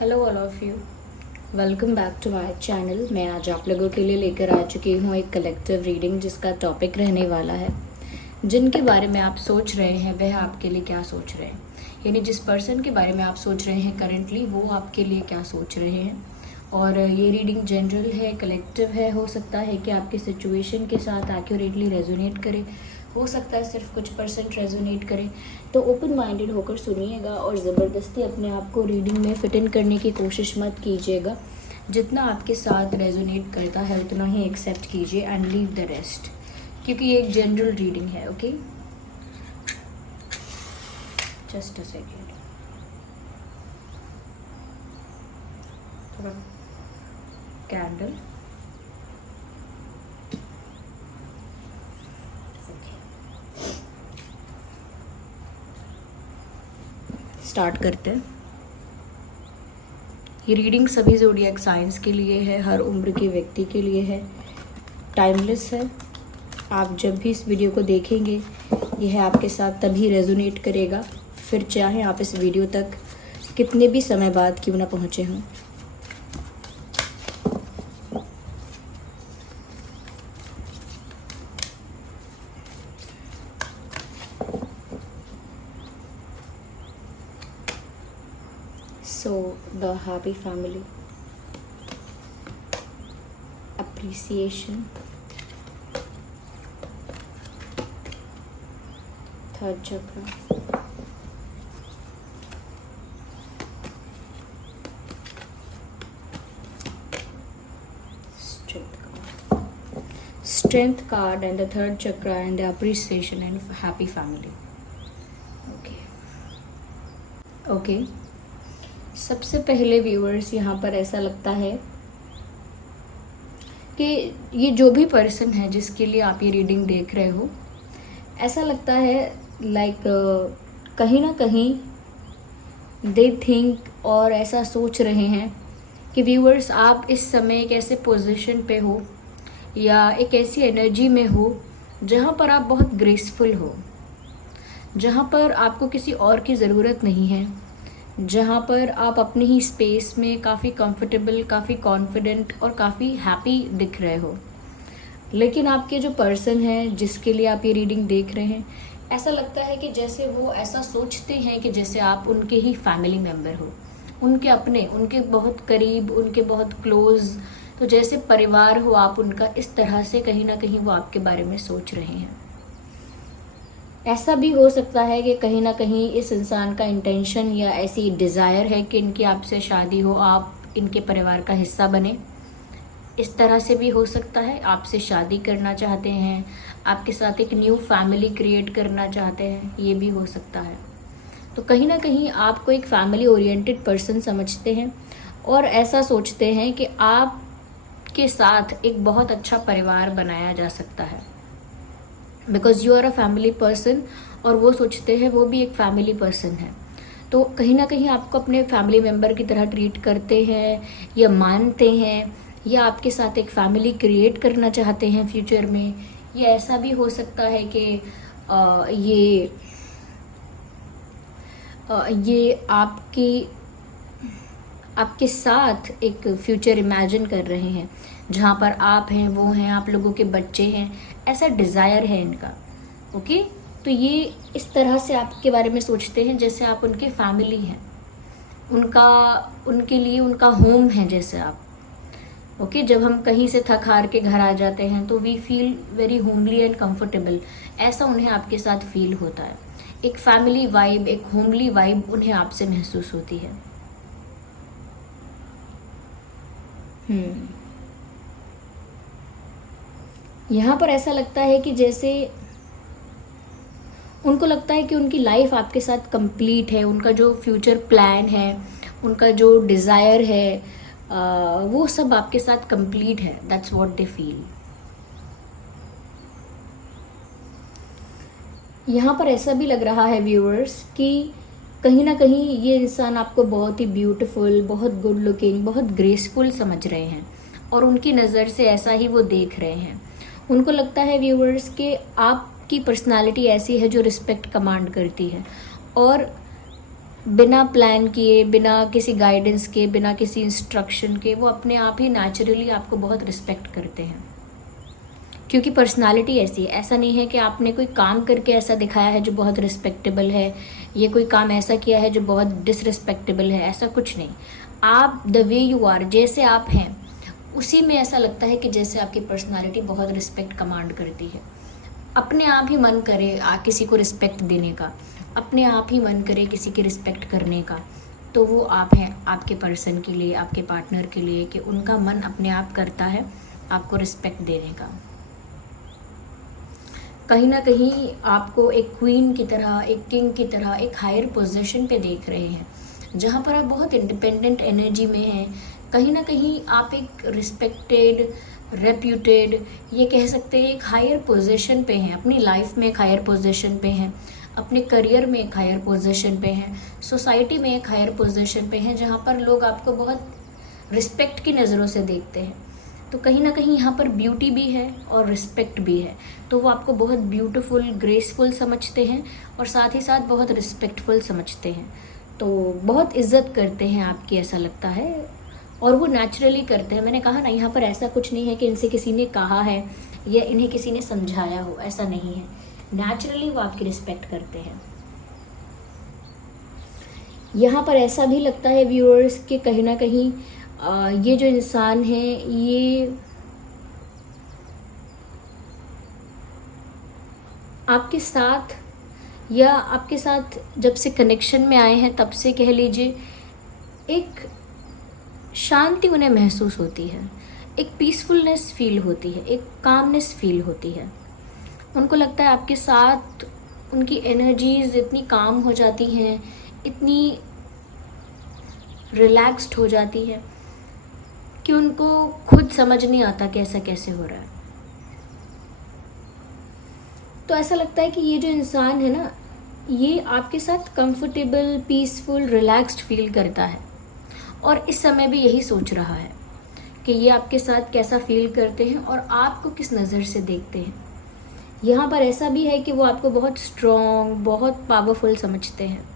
Hello all of you, welcome back to my channel. मैं आज आप लोगों के लिए लेकर आ चुकी हूँ एक कलेक्टिव रीडिंग जिसका टॉपिक रहने वाला है जिनके बारे में आप सोच रहे हैं वह आपके लिए क्या सोच रहे हैं, यानी जिस पर्सन के बारे में आप सोच रहे हैं करेंटली वो आपके लिए क्या सोच रहे हैं। और ये रीडिंग जनरल है, कलेक्टिव है, हो सकता है कि आपकी सिचुएशन के साथ एक्यूरेटली रेजोनेट करे, हो सकता है सिर्फ कुछ % रेजोनेट करे। तो ओपन माइंडेड होकर सुनिएगा और ज़बरदस्ती अपने आप को रीडिंग में फिट इन करने की कोशिश मत कीजिएगा। जितना आपके साथ रेजोनेट करता है उतना ही एक्सेप्ट कीजिए एंड लीव द रेस्ट, क्योंकि ये एक जनरल रीडिंग है। Okay, just a second. थोड़ा कैंडल। स्टार्ट करते हैं। ये रीडिंग सभी ज़ोडिएक साइंस के लिए है, हर उम्र के व्यक्ति के लिए है, टाइमलेस है। आप जब भी इस वीडियो को देखेंगे यह आपके साथ तभी रेजोनेट करेगा, फिर चाहे आप इस वीडियो तक कितने भी समय बाद क्यों ना पहुँचे हों। So the happy family, appreciation, third chakra, strength card and the third chakra and the appreciation and happy family. Okay. सबसे पहले व्यूअर्स, यहाँ पर ऐसा लगता है कि ये जो भी पर्सन है जिसके लिए आप ये रीडिंग देख रहे हो, ऐसा लगता है लाइक कहीं ना कहीं दे थिंक और ऐसा सोच रहे हैं कि व्यूअर्स आप इस समय एक ऐसे पोजीशन पे हो या एक ऐसी एनर्जी में हो जहाँ पर आप बहुत ग्रेसफुल हो, जहाँ पर आपको किसी और की ज़रूरत नहीं है, जहाँ पर आप अपनी ही स्पेस में काफ़ी कंफर्टेबल, काफ़ी कॉन्फिडेंट और काफ़ी हैप्पी दिख रहे हो। लेकिन आपके जो पर्सन है जिसके लिए आप ये रीडिंग देख रहे हैं, ऐसा लगता है कि जैसे वो ऐसा सोचते हैं कि जैसे आप उनके ही फैमिली मेम्बर हो, उनके अपने, उनके बहुत करीब, उनके बहुत क्लोज, तो जैसे परिवार हो आप उनका, इस तरह से कहीं ना कहीं वो आपके बारे में सोच रहे हैं। ऐसा भी हो सकता है कि कहीं ना कहीं इस इंसान का इंटेंशन या ऐसी डिज़ायर है कि इनकी आपसे शादी हो, आप इनके परिवार का हिस्सा बने। इस तरह से भी हो सकता है, आपसे शादी करना चाहते हैं, आपके साथ एक न्यू फैमिली क्रिएट करना चाहते हैं, ये भी हो सकता है। तो कहीं ना कहीं आपको एक फैमिली ओरिएंटेड पर्सन समझते हैं और ऐसा सोचते हैं कि आपके साथ एक बहुत अच्छा परिवार बनाया जा सकता है, because you are a family person, और वो सोचते हैं वो भी एक फैमिली पर्सन है। तो कहीं ना कहीं आपको अपने फैमिली मेम्बर की तरह ट्रीट करते हैं या मानते हैं, या आपके साथ एक फैमिली क्रिएट करना चाहते हैं फ्यूचर में। या ऐसा भी हो सकता है कि ये आपके साथ एक फ्यूचर इमेजिन कर रहे हैं जहाँ पर आप हैं, वो हैं, आप लोगों के बच्चे हैं, ऐसा डिज़ायर है इनका। ओके, तो ये इस तरह से आपके बारे में सोचते हैं जैसे आप उनके फैमिली हैं, उनके लिए उनका होम है जैसे आप। ओके, जब हम कहीं से थक हार के घर आ जाते हैं तो we feel very homely and comfortable, ऐसा उन्हें आपके साथ फील होता है। एक फैमिली वाइब, एक होमली वाइब उन्हें आपसे महसूस होती है। यहाँ पर ऐसा लगता है कि जैसे उनको लगता है कि उनकी लाइफ आपके साथ कंप्लीट है, उनका जो फ्यूचर प्लान है, उनका जो डिज़ायर है, वो सब आपके साथ कंप्लीट है। That's what they feel. यहाँ पर ऐसा भी लग रहा है व्यूअर्स कि कहीं ना कहीं ये इंसान आपको बहुत ही ब्यूटीफुल, बहुत गुड लुकिंग, बहुत ग्रेसफुल समझ रहे हैं और उनकी नज़र से ऐसा ही वो देख रहे हैं। उनको लगता है व्यूअर्स कि आपकी पर्सनालिटी ऐसी है जो रिस्पेक्ट कमांड करती है, और बिना प्लान किए, बिना किसी गाइडेंस के, बिना किसी इंस्ट्रक्शन के, वो अपने आप ही नेचुरली आपको बहुत रिस्पेक्ट करते हैं, क्योंकि पर्सनालिटी ऐसी है। ऐसा नहीं है कि आपने कोई काम करके ऐसा दिखाया है जो बहुत रिस्पेक्टेबल है, ये कोई काम ऐसा किया है जो बहुत डिसरिस्पेक्टेबल है, ऐसा कुछ नहीं। आप द वे यू आर, जैसे आप हैं उसी में ऐसा लगता है कि जैसे आपकी पर्सनालिटी बहुत रिस्पेक्ट कमांड करती है। अपने आप ही मन करे किसी को रिस्पेक्ट देने का, अपने आप ही मन करे किसी की रिस्पेक्ट करने का, तो वो आप हैं आपके पर्सन के लिए, आपके पार्टनर के लिए, कि उनका मन अपने आप करता है आपको रिस्पेक्ट देने का। कहीं ना कहीं आपको एक क्वीन की तरह, एक किंग की तरह, एक हायर पोजीशन पे देख रहे हैं, जहाँ पर आप बहुत इंडिपेंडेंट एनर्जी में हैं। कहीं ना कहीं आप एक रिस्पेक्टेड, रेप्यूटेड, ये कह सकते हैं एक हायर पोजीशन पे हैं, अपनी लाइफ में एक हायर पोजीशन पे हैं, अपने करियर में एक हायर पोजीशन पे हैं, सोसाइटी में एक हायर पोजीशन पे हैं, जहाँ पर लोग आपको बहुत रिस्पेक्ट की नज़रों से देखते हैं। तो कहीं ना कहीं यहाँ पर ब्यूटी भी है और रिस्पेक्ट भी है, तो वो आपको बहुत ब्यूटीफुल, ग्रेसफुल समझते हैं और साथ ही साथ बहुत रिस्पेक्टफुल समझते हैं, तो बहुत इज्जत करते हैं आपकी, ऐसा लगता है, और वो नेचुरली करते हैं। मैंने कहा ना, यहाँ पर ऐसा कुछ नहीं है कि इनसे किसी ने कहा है या इन्हें किसी ने समझाया हो, ऐसा नहीं है, नेचुरली वो आपकी रिस्पेक्ट करते हैं। यहाँ पर ऐसा भी लगता है व्यूअर्स कि कहीं ना कहीं ये जो इंसान है, ये आपके साथ, या आपके साथ जब से कनेक्शन में आए हैं तब से कह लीजिए, एक शांति उन्हें महसूस होती है, एक पीसफुलनेस फील होती है, एक कामनेस फील होती है। उनको लगता है आपके साथ उनकी एनर्जीज इतनी काम हो जाती हैं, इतनी रिलैक्स्ड हो जाती है कि उनको खुद समझ नहीं आता कि ऐसा कैसे हो रहा है। तो ऐसा लगता है कि ये जो इंसान है ना, ये आपके साथ कंफर्टेबल, पीसफुल, रिलैक्स्ड फील करता है, और इस समय भी यही सोच रहा है कि ये आपके साथ कैसा फील करते हैं और आपको किस नज़र से देखते हैं। यहाँ पर ऐसा भी है कि वो आपको बहुत स्ट्रॉन्ग, बहुत पावरफुल समझते हैं।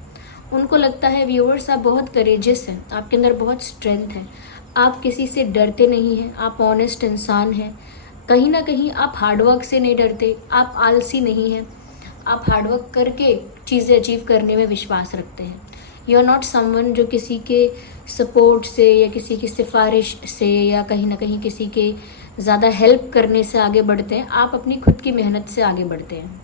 उनको लगता है व्यूअर्स, आप बहुत करेजियस हैं, आपके अंदर बहुत स्ट्रेंथ है, आप किसी से डरते नहीं हैं, आप ऑनेस्ट इंसान हैं। कहीं ना कहीं आप हार्डवर्क से नहीं डरते, आप आलसी नहीं हैं, आप हार्डवर्क करके चीज़ें अचीव करने में विश्वास रखते हैं। यू आर नॉट समवन जो किसी के सपोर्ट से या किसी की सिफारिश से या कहीं ना कहीं किसी के ज़्यादा हेल्प करने से आगे बढ़ते हैं, आप अपनी खुद की मेहनत से आगे बढ़ते हैं।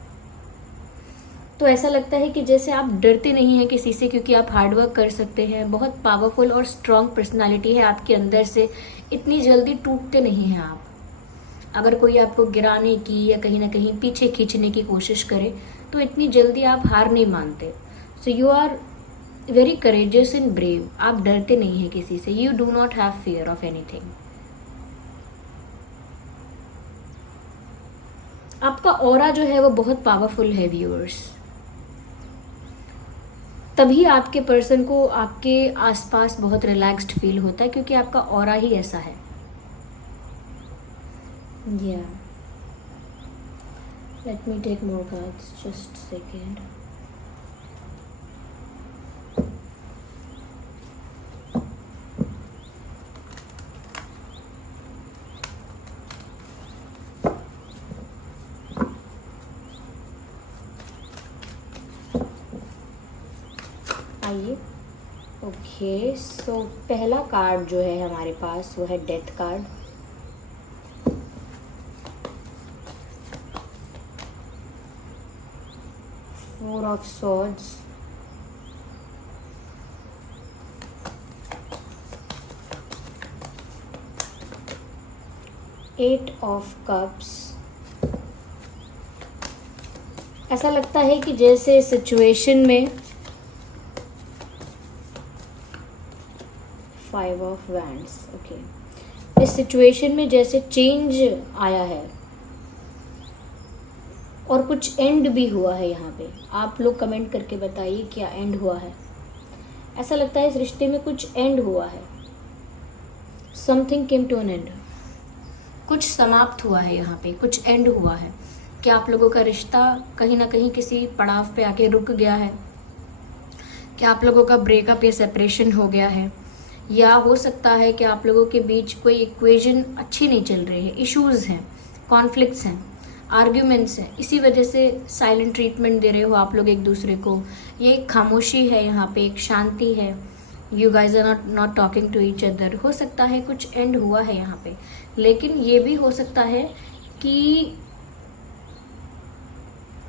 तो ऐसा लगता है कि जैसे आप डरते नहीं हैं किसी से, क्योंकि आप हार्डवर्क कर सकते हैं, बहुत पावरफुल और स्ट्रॉन्ग पर्सनालिटी है आपके अंदर से, इतनी जल्दी टूटते नहीं हैं आप। अगर कोई आपको गिराने की या कहीं ना कहीं पीछे खींचने की कोशिश करे तो इतनी जल्दी आप हार नहीं मानते। So you are very courageous and brave, आप डरते नहीं हैं किसी से, you do not have fear of anything. आपका ऑरा जो है वो बहुत पावरफुल है व्यूअर्स, तभी आपके पर्सन को आपके आसपास बहुत रिलैक्स्ड फील होता है, क्योंकि आपका ऑरा ही ऐसा है। Yeah. Let me take more cards. Just a second. आइए। ओके, सो पहला कार्ड जो है हमारे पास वो है death card. Four of Swords, Eight of Cups। ऐसा लगता है कि जैसे सिचुएशन में Five of Wands। ओके, इस सिचुएशन में जैसे चेंज आया है और कुछ एंड भी हुआ है। यहाँ पे आप लोग कमेंट करके बताइए क्या एंड हुआ है। ऐसा लगता है इस रिश्ते में कुछ एंड हुआ है, something came to an end, कुछ समाप्त हुआ है, यहाँ पे कुछ एंड हुआ है। क्या आप लोगों का रिश्ता कहीं ना कहीं किसी पड़ाव पे आके रुक गया है? कि आप लोगों का ब्रेकअप या सेपरेशन हो गया है, या हो सकता है कि आप लोगों के बीच कोई इक्वेशन अच्छी नहीं चल रही है, इश्यूज़ हैं, कॉन्फ्लिक्ट्स हैं, आर्ग्यूमेंट्स हैं, इसी वजह से साइलेंट ट्रीटमेंट दे रहे हो आप लोग एक दूसरे को। ये एक खामोशी है, यहाँ पे एक शांति है, you guys are not talking to each other. हो सकता है कुछ एंड हुआ है यहाँ पे, लेकिन ये भी हो सकता है कि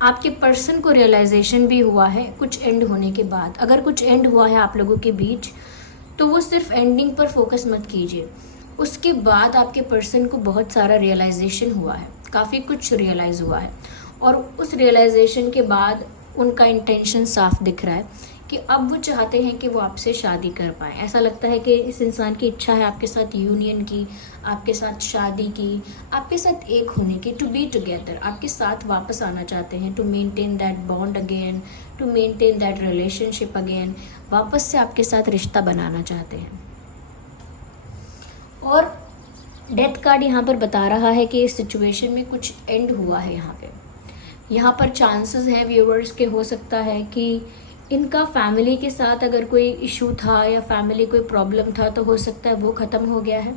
आपके पर्सन को रियलाइजेशन भी हुआ है कुछ एंड होने के बाद। अगर कुछ एंड हुआ है आप लोगों के बीच, तो वो सिर्फ एंडिंग पर फोकस मत कीजिए, उसके बाद आपके पर्सन को बहुत सारा रियलाइजेशन हुआ है, काफ़ी कुछ रियलाइज़ हुआ है, और उस रियलाइजेशन के बाद उनका इंटेंशन साफ दिख रहा है कि अब वो चाहते हैं कि वो आपसे शादी कर पाएँ। ऐसा लगता है कि इस इंसान की इच्छा है आपके साथ यूनियन की, आपके साथ शादी की, आपके साथ एक होने की, टू बी टुगेदर, आपके साथ वापस आना चाहते हैं, to maintain that bond again, to maintain that relationship again, वापस से आपके साथ रिश्ता बनाना चाहते हैं। और डेथ कार्ड यहाँ पर बता रहा है कि इस सिचुएशन में कुछ एंड हुआ है। यहाँ पर चांसेस हैं व्यूअर्स के, हो सकता है कि इनका फैमिली के साथ अगर कोई इशू था या फैमिली कोई प्रॉब्लम था, तो हो सकता है वो ख़त्म हो गया है।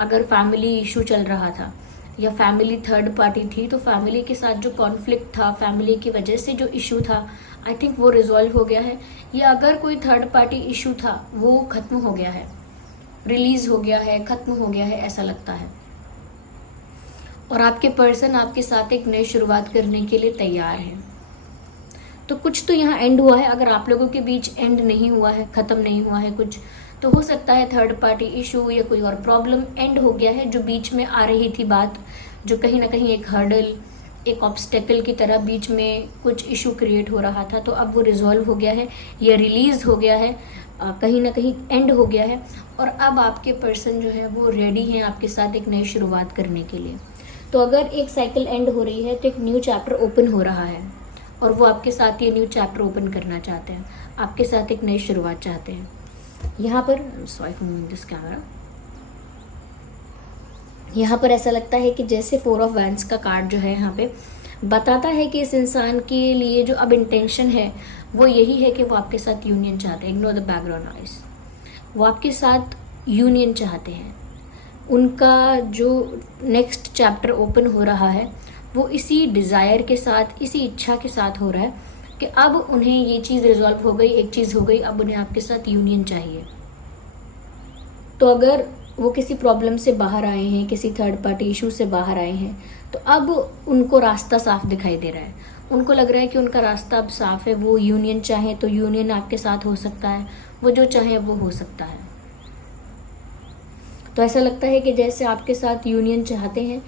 अगर फैमिली इशू चल रहा था या फैमिली थर्ड पार्टी थी, तो फैमिली के साथ जो कॉन्फ्लिक्ट था, फैमिली की वजह से जो इशू था, आई थिंक वो रिजॉल्व हो गया है। या अगर कोई थर्ड पार्टी इशू था, वो ख़त्म हो गया है, रिलीज़ हो गया है, ख़त्म हो गया है, ऐसा लगता है। और आपके पर्सन आपके साथ एक नई शुरुआत करने के लिए तैयार है। तो कुछ तो यहाँ एंड हुआ है। अगर आप लोगों के बीच एंड नहीं हुआ है, ख़त्म नहीं हुआ है कुछ, तो हो सकता है थर्ड पार्टी इशू या कोई और प्रॉब्लम एंड हो गया है, जो बीच में आ रही थी बात, जो कहीं ना कहीं एक हर्डल, एक ऑब्स्टेकल की तरह बीच में कुछ इशू क्रिएट हो रहा था, तो अब वो रिजॉल्व हो गया है या रिलीज़ हो गया है, कहीं ना कहीं एंड हो गया है। और अब आपके पर्सन जो है वो रेडी हैं आपके साथ एक नई शुरुआत करने के लिए। तो अगर एक साइकिल एंड हो रही है, तो एक न्यू चैप्टर ओपन हो रहा है, और वो आपके साथ ये न्यू चैप्टर ओपन करना चाहते हैं, आपके साथ एक नई शुरुआत चाहते हैं। यहाँ पर sorry for moving this camera, यहाँ पर ऐसा लगता है कि जैसे 4 ऑफ वैंड्स का कार्ड जो है यहाँ पे बताता है कि इस इंसान के लिए जो अब इंटेंशन है वो यही है कि वो आपके साथ यूनियन चाहते हैं। Ignore the background noise. वो आपके साथ यूनियन चाहते हैं। उनका जो नेक्स्ट चैप्टर ओपन हो रहा है वो इसी डिज़ायर के साथ, इसी इच्छा के साथ हो रहा है कि अब उन्हें ये चीज़ रिजॉल्व हो गई, एक चीज़ हो गई, अब उन्हें आपके साथ यूनियन चाहिए। तो अगर वो किसी प्रॉब्लम से बाहर आए हैं, किसी थर्ड पार्टी इशू से बाहर आए हैं, तो अब उनको रास्ता साफ दिखाई दे रहा है। उनको लग रहा है कि उनका रास्ता अब साफ है। वो यूनियन चाहे तो यूनियन आपके साथ हो सकता है, वो जो चाहे वो हो सकता है। तो ऐसा लगता है कि जैसे आपके साथ यूनियन चाहते हैं,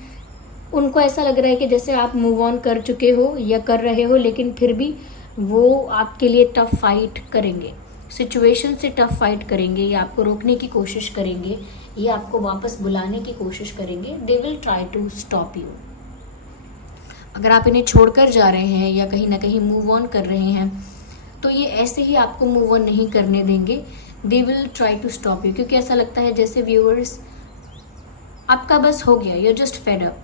उनको ऐसा लग रहा है कि जैसे आप मूव ऑन कर चुके हो या कर रहे हो, लेकिन फिर भी वो आपके लिए टफ फाइट करेंगे, सिचुएशन से टफ फाइट करेंगे, या आपको रोकने की कोशिश करेंगे, या आपको वापस बुलाने की कोशिश करेंगे। They will try to stop you. अगर आप इन्हें छोड़कर जा रहे हैं या कहीं ना कहीं मूव ऑन कर रहे हैं, तो ये ऐसे ही आपको मूव ऑन नहीं करने देंगे। They will try to stop you, क्योंकि ऐसा लगता है जैसे व्यूअर्स आपका बस हो गया, you just fed up,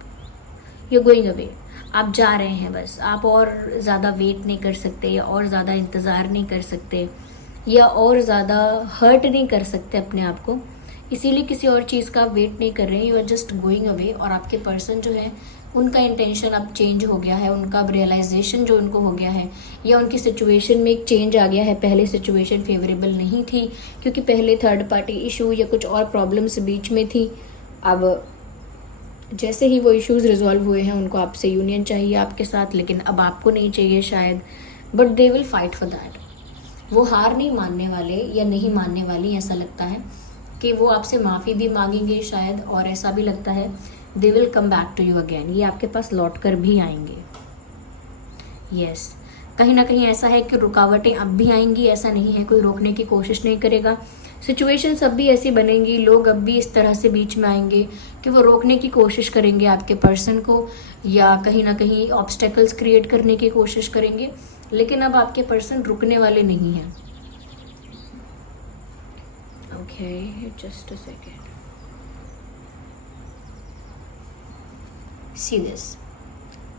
you going away, आप जा रहे हैं बस। आप और ज़्यादा वेट नहीं कर सकते, या और ज़्यादा इंतज़ार नहीं कर सकते, या और ज़्यादा हर्ट नहीं कर सकते अपने आप को, इसीलिए किसी और चीज़ का वेट नहीं कर रहे हैं, you are just going away. और आपके पर्सन जो है उनका इंटेंशन अब चेंज हो गया है, उनका अब रियलाइजेशन जो उनको हो गया है, या उनकी सिचुएशन में एक चेंज आ गया है। पहले सिचुएशन फेवरेबल नहीं थी, क्योंकि पहले थर्ड पार्टी इशू या कुछ और प्रॉब्लम्स बीच में थी। अब जैसे ही वो इश्यूज़ रिजॉल्व हुए हैं, उनको आपसे यूनियन चाहिए आपके साथ, लेकिन अब आपको नहीं चाहिए शायद, but they will fight for that. वो हार नहीं मानने वाले या नहीं मानने वाली। ऐसा लगता है कि वो आपसे माफ़ी भी मांगेंगे शायद, और ऐसा भी लगता है they will come back to you again. ये आपके पास लौट कर भी आएंगे। यस, कहीं ना कहीं ऐसा है कि रुकावटें अब भी आएंगी, ऐसा नहीं है कोई रोकने की कोशिश नहीं करेगा। सिचुएशन सब भी ऐसी बनेंगी, लोग अब भी इस तरह से बीच में आएंगे कि वो रोकने की कोशिश करेंगे आपके पर्सन को, या कहीं ना कहीं ऑब्स्टेकल्स क्रिएट करने की कोशिश करेंगे, लेकिन अब आपके पर्सन रुकने वाले नहीं हैं। Okay, just a second. See this,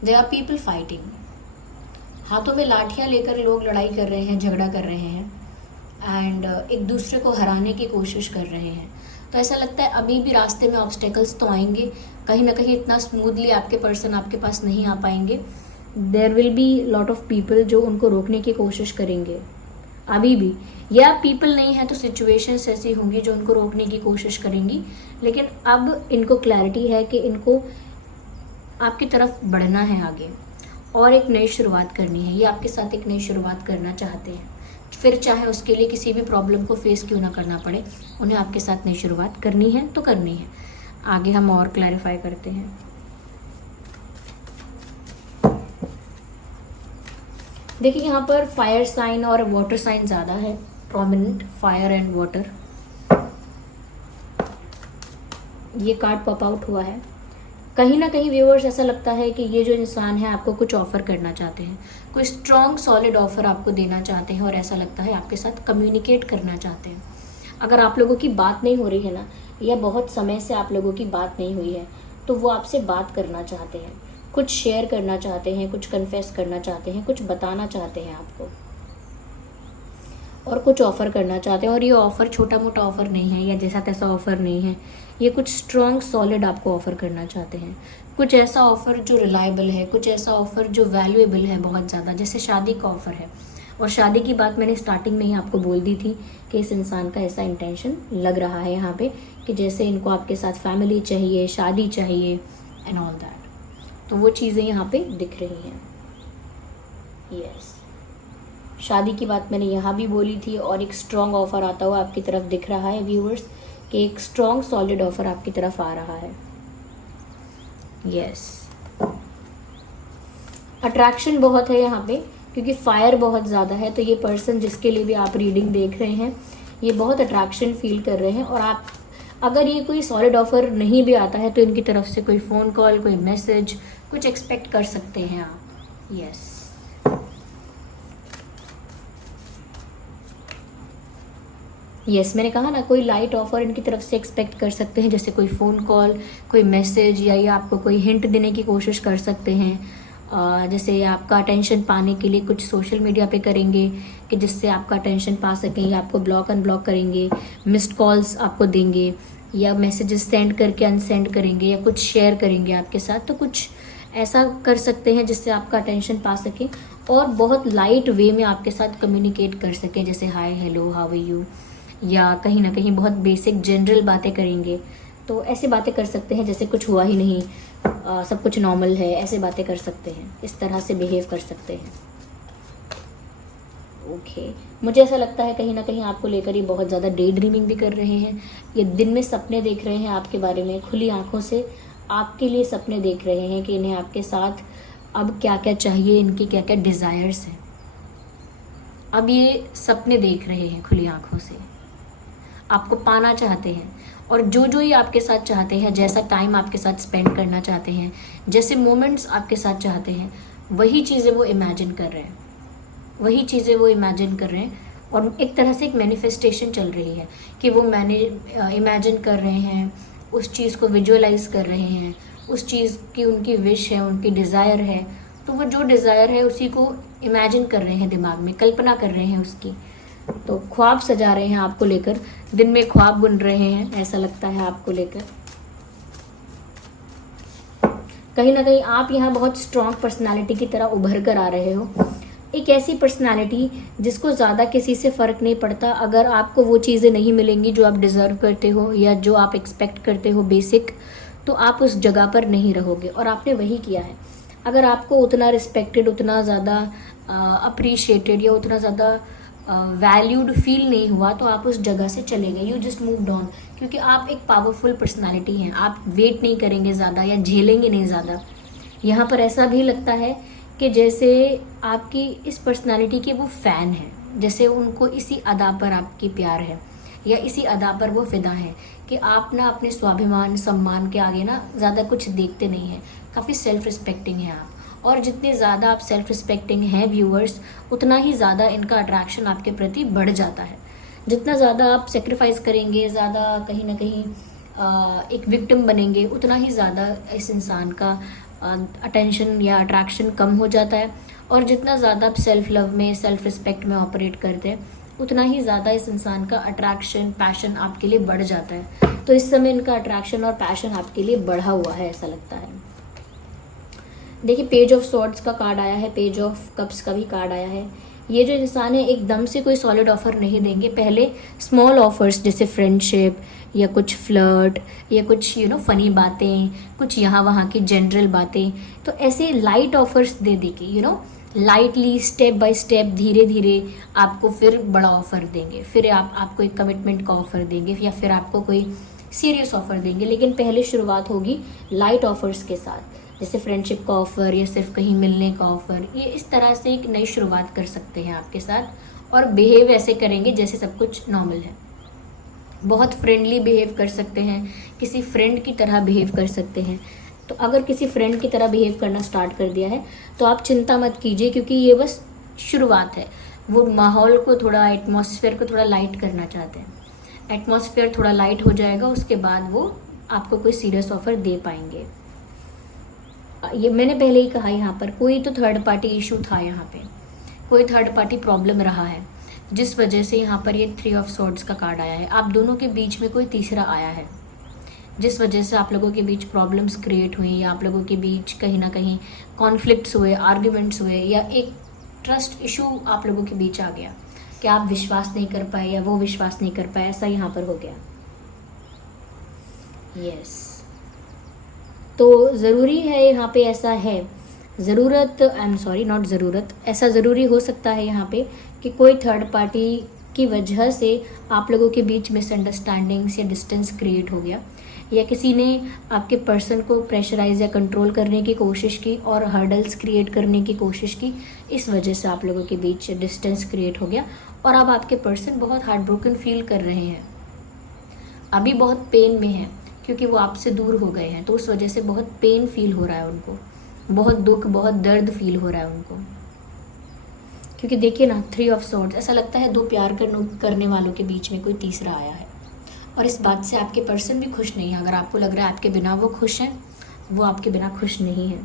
there are people fighting. हाथों में लाठियां लेकर लोग लड़ाई कर रहे हैं, झगड़ा कर रहे हैं। एंड एक दूसरे को हराने की कोशिश कर रहे हैं। तो ऐसा लगता है अभी भी रास्ते में ऑब्स्टेकल्स तो आएंगे, कहीं ना कहीं इतना स्मूथली आपके पर्सन आपके पास नहीं आ पाएंगे। There will be lot of people जो उनको रोकने की कोशिश करेंगे अभी भी, या पीपल नहीं है तो सिचुएशंस ऐसी होंगी जो उनको रोकने की कोशिश करेंगी। लेकिन अब इनको क्लैरिटी है कि इनको आपकी तरफ बढ़ना है आगे और एक नई शुरुआत करनी है। ये आपके साथ एक नई शुरुआत करना चाहते हैं, फिर चाहे उसके लिए किसी भी प्रॉब्लम को फेस क्यों ना करना पड़े, उन्हें आपके साथ नई शुरुआत करनी है तो करनी है। आगे हम और क्लैरिफाई करते हैं। देखिए यहाँ पर फायर साइन और वाटर साइन ज़्यादा है, प्रोमिनेंट फायर एंड वाटर। ये कार्ड पॉप आउट हुआ है। कहीं ना कहीं व्यूअर्स ऐसा लगता है कि ये जो इंसान है आपको कुछ ऑफर करना चाहते हैं, कोई स्ट्रॉन्ग सॉलिड ऑफर आपको देना चाहते हैं और ऐसा लगता है आपके साथ कम्युनिकेट करना चाहते हैं। अगर आप लोगों की बात नहीं हो रही है ना, या बहुत समय से आप लोगों की बात नहीं हुई है, तो वो आपसे बात करना चाहते हैं, कुछ शेयर करना चाहते हैं, कुछ कन्फेस करना चाहते हैं, कुछ बताना चाहते हैं आपको और कुछ ऑफ़र करना चाहते हैं। और ये ऑफ़र छोटा मोटा ऑफ़र नहीं है या जैसा तैसा ऑफ़र नहीं है, ये कुछ स्ट्रॉन्ग सॉलिड आपको ऑफ़र करना चाहते हैं। कुछ ऐसा ऑफ़र जो रिलायबल है, कुछ ऐसा ऑफ़र जो वैल्यूएबल है बहुत ज़्यादा, जैसे शादी का ऑफ़र है। और शादी की बात मैंने स्टार्टिंग में ही आपको बोल दी थी कि इस इंसान का ऐसा इंटेंशन लग रहा है यहाँ पे कि जैसे इनको आपके साथ फैमिली चाहिए, शादी चाहिए एंड ऑल दैट। तो वो चीज़ें यहाँ पे दिख रही हैं। यस, शादी की बात मैंने यहाँ भी बोली थी और एक स्ट्रॉन्ग ऑफ़र आता हुआ आपकी तरफ दिख रहा है व्यूअर्स, कि एक स्ट्रॉन्ग सॉलिड ऑफ़र आपकी तरफ आ रहा है। यस, अट्रैक्शन बहुत है यहाँ पे क्योंकि फायर बहुत ज़्यादा है। तो ये पर्सन जिसके लिए भी आप रीडिंग देख रहे हैं, ये बहुत अट्रैक्शन फील कर रहे हैं। और आप अगर ये कोई सॉलिड ऑफ़र नहीं भी आता है तो इनकी तरफ से कोई फ़ोन कॉल, कोई मैसेज, कुछ एक्सपेक्ट कर सकते हैं आप। यस, यस, मैंने कहा ना, कोई लाइट ऑफर इनकी तरफ से एक्सपेक्ट कर सकते हैं, जैसे कोई फ़ोन कॉल, कोई मैसेज, या ये आपको कोई हिंट देने की कोशिश कर सकते हैं। जैसे आपका अटेंशन पाने के लिए कुछ सोशल मीडिया पे करेंगे कि जिससे आपका अटेंशन पा सकें, या आपको ब्लॉक अनब्लॉक करेंगे, मिस्ड कॉल्स आपको देंगे, या मैसेजेस सेंड करके अनसेंड करेंगे, या कुछ शेयर करेंगे आपके साथ। तो कुछ ऐसा कर सकते हैं जिससे आपका अटेंशन पा सकें और बहुत लाइट वे में आपके साथ कम्युनिकेट कर सकें, जैसे हाय, हेलो, हाउ आर यू, या कहीं ना कहीं बहुत बेसिक जनरल बातें करेंगे। तो ऐसे बातें कर सकते हैं जैसे कुछ हुआ ही नहीं, सब कुछ नॉर्मल है, ऐसे बातें कर सकते हैं, इस तरह से बिहेव कर सकते हैं। ओके, मुझे ऐसा लगता है कहीं ना कहीं आपको लेकर ये बहुत ज़्यादा डे ड्रीमिंग भी कर रहे हैं। ये दिन में सपने देख रहे हैं आपके बारे में, खुली आंखों से आपके लिए सपने देख रहे हैं कि इन्हें आपके साथ अब क्या क्या चाहिए, इनकी क्या क्या डिज़ायर्स हैं। अब ये सपने देख रहे हैं खुली आंखों से, आपको पाना चाहते हैं। और जो जो ये आपके साथ चाहते हैं, जैसा टाइम आपके साथ स्पेंड करना चाहते हैं, जैसे मोमेंट्स आपके साथ चाहते हैं, वही चीज़ें वो इमेजिन कर रहे हैं, वही चीज़ें वो इमेजिन कर रहे हैं। और एक तरह से एक मैनिफेस्टेशन चल रही है कि वो इमेजिन कर रहे हैं, उस चीज़ को विजुअलाइज कर रहे हैं, उस चीज़ की उनकी विश है, उनकी डिज़ायर है। तो वो जो डिज़ायर है उसी को इमेजिन कर रहे हैं, दिमाग में कल्पना कर रहे हैं उसकी। तो ख्वाब सजा रहे हैं आपको लेकर, दिन में ख्वाब बुन रहे हैं, ऐसा लगता है आपको लेकर। कहीं ना कहीं आप यहाँ बहुत स्ट्रॉन्ग पर्सनालिटी की तरह उभर कर आ रहे हो। एक ऐसी पर्सनालिटी जिसको ज़्यादा किसी से फ़र्क नहीं पड़ता अगर आपको वो चीज़ें नहीं मिलेंगी जो आप डिज़र्व करते हो या जो आप एक्सपेक्ट करते हो बेसिक, तो आप उस जगह पर नहीं रहोगे। और आपने वही किया है। अगर आपको उतना रिस्पेक्टेड, उतना ज़्यादा अप्रिशिएटेड या उतना ज़्यादा वैल्यूड फील नहीं हुआ तो आप उस जगह से चले गए, यू जस्ट मूव्ड ऑन। क्योंकि आप एक पावरफुल पर्सनालिटी हैं, आप वेट नहीं करेंगे ज़्यादा या झेलेंगे नहीं ज़्यादा। यहाँ पर ऐसा भी लगता है कि जैसे आपकी इस पर्सनालिटी के वो फ़ैन हैं, जैसे उनको इसी अदा पर आपकी प्यार है या इसी अदा पर वो फिदा है कि आप ना अपने स्वाभिमान, सम्मान के आगे ना ज़्यादा कुछ देखते नहीं हैं, काफ़ी सेल्फ रिस्पेक्टिंग हैं आप। और जितने ज़्यादा आप सेल्फ रिस्पेक्टिंग हैं व्यूअर्स, उतना ही ज़्यादा इनका अट्रैक्शन आपके प्रति बढ़ जाता है। जितना ज़्यादा आप सेक्रीफाइस करेंगे, ज़्यादा कहीं ना कहीं एक विक्टिम बनेंगे, उतना ही ज़्यादा इस इंसान का अटेंशन या अट्रैक्शन कम हो जाता है। और जितना ज़्यादा आप सेल्फ लव में, सेल्फ रिस्पेक्ट में ऑपरेट करते हैं, उतना ही ज़्यादा इस इंसान का अट्रैक्शन, पैशन आपके लिए बढ़ जाता है। तो इस समय इनका अट्रैक्शन और पैशन आपके लिए बढ़ा हुआ है, ऐसा लगता है। देखिए, पेज ऑफ स्वॉर्ड्स का कार्ड आया है, पेज ऑफ कप्स का भी कार्ड आया है। ये जो इंसान है एकदम से कोई सॉलिड ऑफर नहीं देंगे, पहले स्मॉल ऑफर्स जैसे फ्रेंडशिप या कुछ फ्लर्ट या कुछ फनी बातें, कुछ यहाँ वहाँ की जनरल बातें, तो ऐसे लाइट ऑफर्स दे देंगे, लाइटली, स्टेप बाय स्टेप, धीरे धीरे आपको फिर बड़ा ऑफर देंगे, फिर आपको एक कमिटमेंट का ऑफर देंगे, या फिर आपको कोई सीरियस ऑफर देंगे। लेकिन पहले शुरुआत होगी लाइट ऑफर्स के साथ, जैसे फ्रेंडशिप का ऑफ़र या सिर्फ कहीं मिलने का ऑफ़र। ये इस तरह से एक नई शुरुआत कर सकते हैं आपके साथ, और बिहेव ऐसे करेंगे जैसे सब कुछ नॉर्मल है। बहुत फ्रेंडली बिहेव कर सकते हैं, किसी फ्रेंड की तरह बिहेव कर सकते हैं। तो अगर किसी फ्रेंड की तरह बिहेव करना स्टार्ट कर दिया है तो आप चिंता मत कीजिए, क्योंकि ये बस शुरुआत है। वो माहौल को थोड़ा, एटमॉस्फेयर को थोड़ा लाइट करना चाहते हैं। एटमॉस्फेयर थोड़ा लाइट हो जाएगा, उसके बाद वो आपको कोई सीरियस ऑफ़र दे पाएंगे। ये मैंने पहले ही कहा, यहाँ पर कोई तो थर्ड पार्टी इशू था, यहाँ पे कोई थर्ड पार्टी प्रॉब्लम रहा है, जिस वजह से यहाँ पर ये 3 ऑफ स्वॉर्ड्स का कार्ड आया है। आप दोनों के बीच में कोई तीसरा आया है, जिस वजह से आप लोगों के बीच प्रॉब्लम्स क्रिएट हुई, या आप लोगों के बीच कहीं ना कहीं कॉन्फ्लिक्ट्स हुए, आर्ग्यूमेंट्स हुए, या एक ट्रस्ट इशू आप लोगों के बीच आ गया कि आप विश्वास नहीं कर पाए या वो विश्वास नहीं कर पाए, ऐसा यहाँ पर हो गया। यस, तो ज़रूरी है यहाँ पे, ऐसा है ज़रूरत, आई एम सॉरी, नॉट ज़रूरत, ऐसा ज़रूरी हो सकता है यहाँ पे कि कोई थर्ड पार्टी की वजह से आप लोगों के बीच मिसअंडरस्टैंडिंग्स या डिस्टेंस क्रिएट हो गया, या किसी ने आपके पर्सन को प्रेशराइज या कंट्रोल करने की कोशिश की और हर्डल्स क्रिएट करने की कोशिश की। इस वजह से आप लोगों के बीच डिस्टेंस क्रिएट हो गया, और अब आपके पर्सन बहुत हार्ट ब्रोकन फील कर रहे हैं, अभी बहुत पेन में है, क्योंकि वो आपसे दूर हो गए हैं। तो उस वजह से बहुत पेन फील हो रहा है उनको, बहुत दुख, बहुत दर्द फील हो रहा है उनको। क्योंकि देखिए ना, 3 ऑफ स्वॉर्ड्स, ऐसा लगता है 2 प्यार करने वालों के बीच में कोई तीसरा आया है, और इस बात से आपके पर्सन भी खुश नहीं है। अगर आपको लग रहा है आपके बिना वो खुश हैं, वो आपके बिना खुश नहीं है।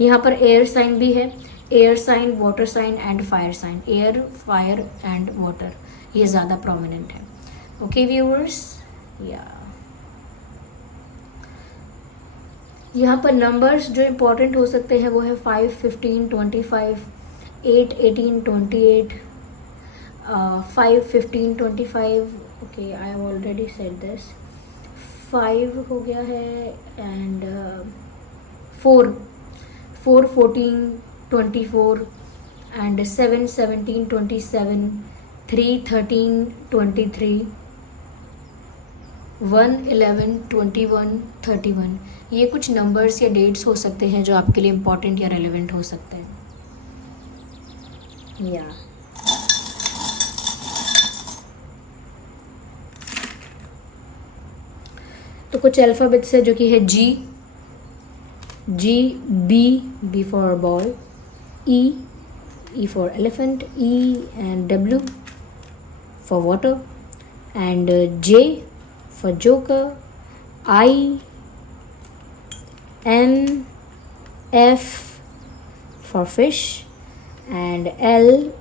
यहाँ पर एयर साइन भी है, air sign, water sign and fire sign. Air, fire and water, ये ज़्यादा प्रोमिनेंट है। ओके व्यूअर्स, या यहाँ पर नंबर्स जो इम्पोर्टेंट हो सकते हैं वो है 5, 15, 25, 8, 18, 28, 5, 15, 25, okay I have already said this, 5 हो गया है, एंड 4, 14, 24, एंड 7, 17, 27, 3, 13, 23, 1, 11, 21, 31। ये कुछ नंबर्स या डेट्स हो सकते हैं जो आपके लिए इम्पॉर्टेंट या रेलेवेंट हो सकते हैं। या तो कुछ अल्फ़ाबेट्स है जो कि है G, B for ball, E for elephant, E and W for water, and J for joker, I, M, F for fish, and L,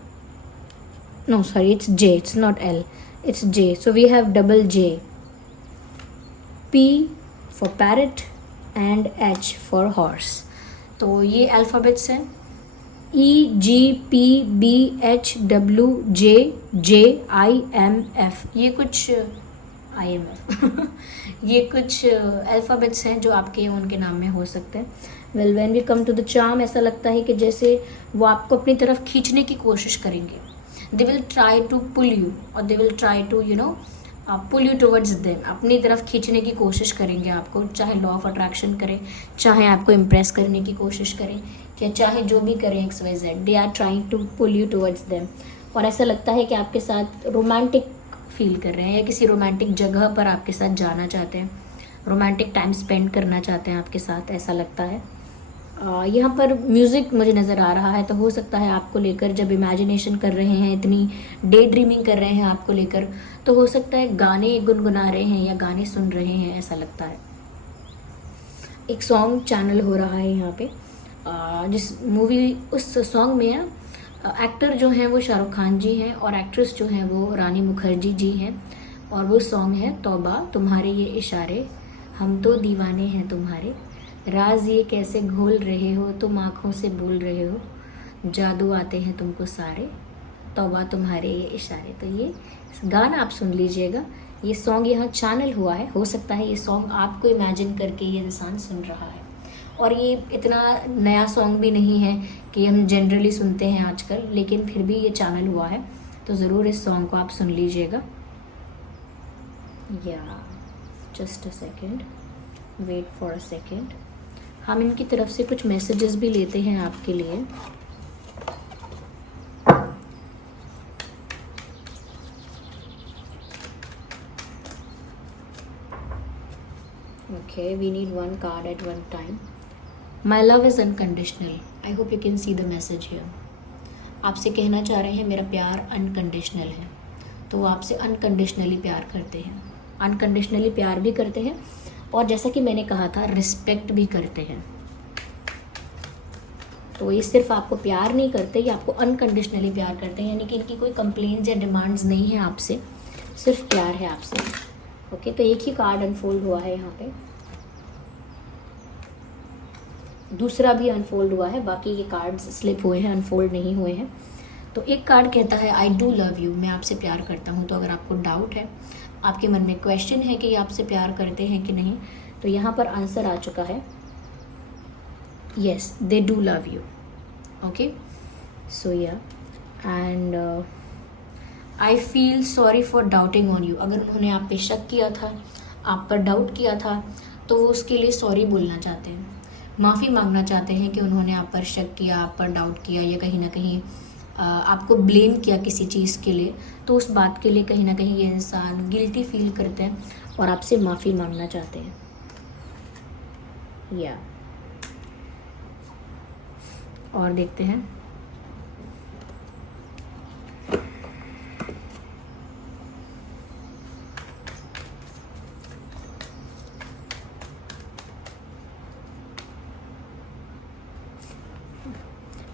no sorry, it's J, it's not L, it's J, so we have double J, P for parrot and H for horse। तो ये alphabets हैं, E, G, P, B, H, W, J, J, I, M, F, ये कुछ IMF ये कुछ alphabets हैं जो आपके उनके नाम में हो सकते हैं। Well, when we come to the charm, ऐसा लगता है कि जैसे वो आपको अपनी तरफ खींचने की कोशिश करेंगे। They will try to pull you, और they will try to pull you towards them, अपनी तरफ खींचने की कोशिश करेंगे आपको, चाहे लॉ ऑफ अट्रैक्शन करें, चाहे आपको इम्प्रेस करने की कोशिश करें, या चाहे जो भी करें, XYZ, they are trying to pull you towards them. और ऐसा लगता है कि आपके साथ रोमांटिक फील कर रहे हैं, या किसी रोमांटिक जगह पर आपके साथ जाना चाहते हैं, रोमांटिक टाइम स्पेंड करना चाहते हैं आपके साथ, ऐसा लगता है। यहाँ पर म्यूज़िक मुझे नज़र आ रहा है, तो हो सकता है आपको लेकर जब इमेजिनेशन कर रहे हैं, इतनी डे ड्रीमिंग कर रहे हैं आपको लेकर, तो हो सकता है गाने गुनगुना रहे हैं या गाने सुन रहे हैं, ऐसा लगता है। एक सॉन्ग चैनल हो रहा है यहाँ पे, जिस मूवी, उस सॉन्ग में एक्टर जो हैं वो शाहरुख खान जी हैं और एक्ट्रेस जो हैं वो रानी मुखर्जी जी हैं। और वो सॉन्ग है तौबा तुम्हारे ये इशारे, हम तो दीवाने हैं तुम्हारे, राज ये कैसे घोल रहे हो, तुम आँखों से बोल रहे हो, जादू आते हैं तुमको सारे, तौबा तुम्हारे ये इशारे। तो ये गाना आप सुन लीजिएगा। ये सॉन्ग यहाँ चैनल हुआ है, हो सकता है ये सॉन्ग आपको इमेजिन करके ये इंसान सुन रहा है। और ये इतना नया सॉन्ग भी नहीं है कि हम जनरली सुनते हैं आजकल, लेकिन फिर भी ये चैनल हुआ है, तो ज़रूर इस सॉन्ग को आप सुन लीजिएगा। या just a second, wait for a second. हम इनकी तरफ से कुछ मैसेजेस भी लेते हैं आपके लिए। Okay, we need one card at one time. My love is unconditional. I hope you can see the message here. आपसे कहना चाह रहे हैं मेरा प्यार अनकंडीशनल है। तो वो आपसे अनकंडीशनली प्यार करते हैं, अनकंडीशनली प्यार भी करते हैं, और जैसा कि मैंने कहा था रिस्पेक्ट भी करते हैं। तो ये सिर्फ आपको प्यार नहीं करते, ये आपको अनकंडीशनली प्यार करते हैं, यानी कि इनकी कोई कंप्लेंट्स या डिमांड्स नहीं है आपसे, सिर्फ प्यार है आपसे। ओके, तो एक ही कार्ड अनफोल्ड हुआ है यहाँ पे, दूसरा भी अनफोल्ड हुआ है, बाकी ये कार्ड्स स्लिप हुए हैं, अनफोल्ड नहीं हुए हैं। तो एक कार्ड कहता है आई डू लव यू, मैं आपसे प्यार करता हूँ। तो अगर आपको डाउट है, आपके मन में क्वेश्चन है कि ये आपसे प्यार करते हैं कि नहीं, तो यहाँ पर आंसर आ चुका है, yes they do love you. Okay, so yeah and I feel sorry for doubting on you. अगर उन्होंने आप पे शक किया था, आप पर डाउट किया था, तो वो उसके लिए सॉरी बोलना चाहते हैं, माफ़ी मांगना चाहते हैं कि उन्होंने आप पर शक किया, आप पर डाउट किया, या कहीं ना कहीं आपको ब्लेम किया किसी चीज़ के लिए। तो उस बात के लिए कहीं ना कहीं ये इंसान गिल्टी फील करते हैं और आपसे माफ़ी मांगना चाहते हैं। या और देखते हैं,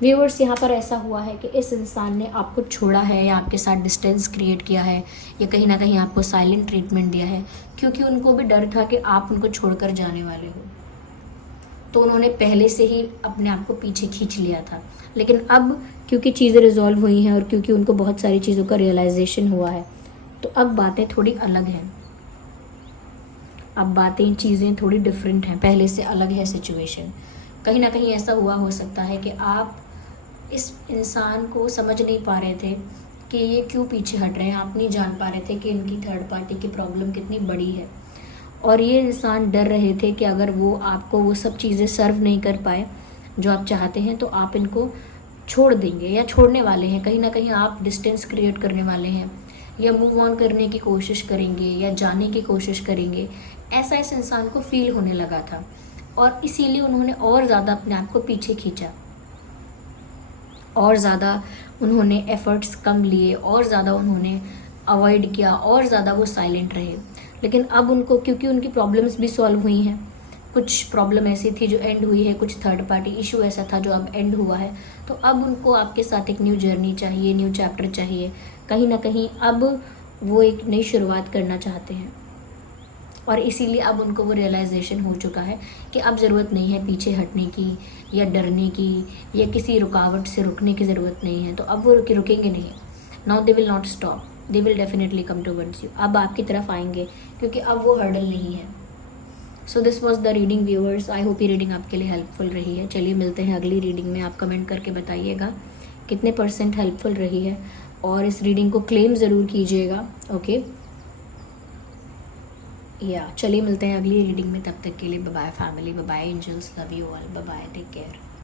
व्यूअर्स यहाँ पर ऐसा हुआ है कि इस इंसान ने आपको छोड़ा है, या आपके साथ डिस्टेंस क्रिएट किया है, या कहीं ना कहीं आपको साइलेंट ट्रीटमेंट दिया है, क्योंकि उनको भी डर था कि आप उनको छोड़कर जाने वाले हो। तो उन्होंने पहले से ही अपने आप को पीछे खींच लिया था। लेकिन अब क्योंकि चीज़ें रिजॉल्व हुई हैं और क्योंकि उनको बहुत सारी चीज़ों का रियलाइजेशन हुआ है, तो अब बातें थोड़ी अलग हैं, अब बातें चीज़ें थोड़ी डिफरेंट हैं, पहले से अलग है सिचुएशन। कहीं ना कहीं ऐसा हुआ हो सकता है कि आप इस इंसान को समझ नहीं पा रहे थे कि ये क्यों पीछे हट रहे हैं, आप नहीं जान पा रहे थे कि इनकी थर्ड पार्टी की प्रॉब्लम कितनी बड़ी है। और ये इंसान डर रहे थे कि अगर वो आपको वो सब चीज़ें सर्व नहीं कर पाए जो आप चाहते हैं, तो आप इनको छोड़ देंगे या छोड़ने वाले हैं। कहीं ना कहीं आप डिस्टेंस क्रिएट करने वाले हैं, या मूव ऑन करने की कोशिश करेंगे, या जाने की कोशिश करेंगे। ऐसा इस इंसान को फील होने लगा था, और इसीलिए उन्होंने और ज़्यादा अपने आप को पीछे खींचा, और ज़्यादा उन्होंने एफ़र्ट्स कम लिए, और ज़्यादा उन्होंने अवॉइड किया, और ज़्यादा वो साइलेंट रहे। लेकिन अब उनको, क्योंकि उनकी प्रॉब्लम्स भी सॉल्व हुई हैं, कुछ प्रॉब्लम ऐसी थी जो एंड हुई है, कुछ थर्ड पार्टी इशू ऐसा था जो अब एंड हुआ है, तो अब उनको आपके साथ एक न्यू जर्नी चाहिए, न्यू चैप्टर चाहिए। कहीं ना कहीं अब वो एक नई शुरुआत करना चाहते हैं, और इसीलिए अब उनको वो रियलाइजेशन हो चुका है कि अब ज़रूरत नहीं है पीछे हटने की, या डरने की, या किसी रुकावट से रुकने की ज़रूरत नहीं है। तो अब वो रुकेंगे नहीं। Now they will not stop, they will definitely come towards you. अब आपकी तरफ आएंगे, क्योंकि अब वो हर्डल नहीं है। So this was the reading viewers. I hope ये रीडिंग आपके लिए हेल्पफुल रही है। चलिए मिलते हैं अगली रीडिंग में। आप कमेंट करके बताइएगा कितने % हेल्पफुल रही है, और इस रीडिंग को क्लेम ज़रूर कीजिएगा। ओके, या चलिए मिलते हैं अगली रीडिंग में। तब तक के लिए bye bye family, bye bye angels, love you all, bye bye, take care.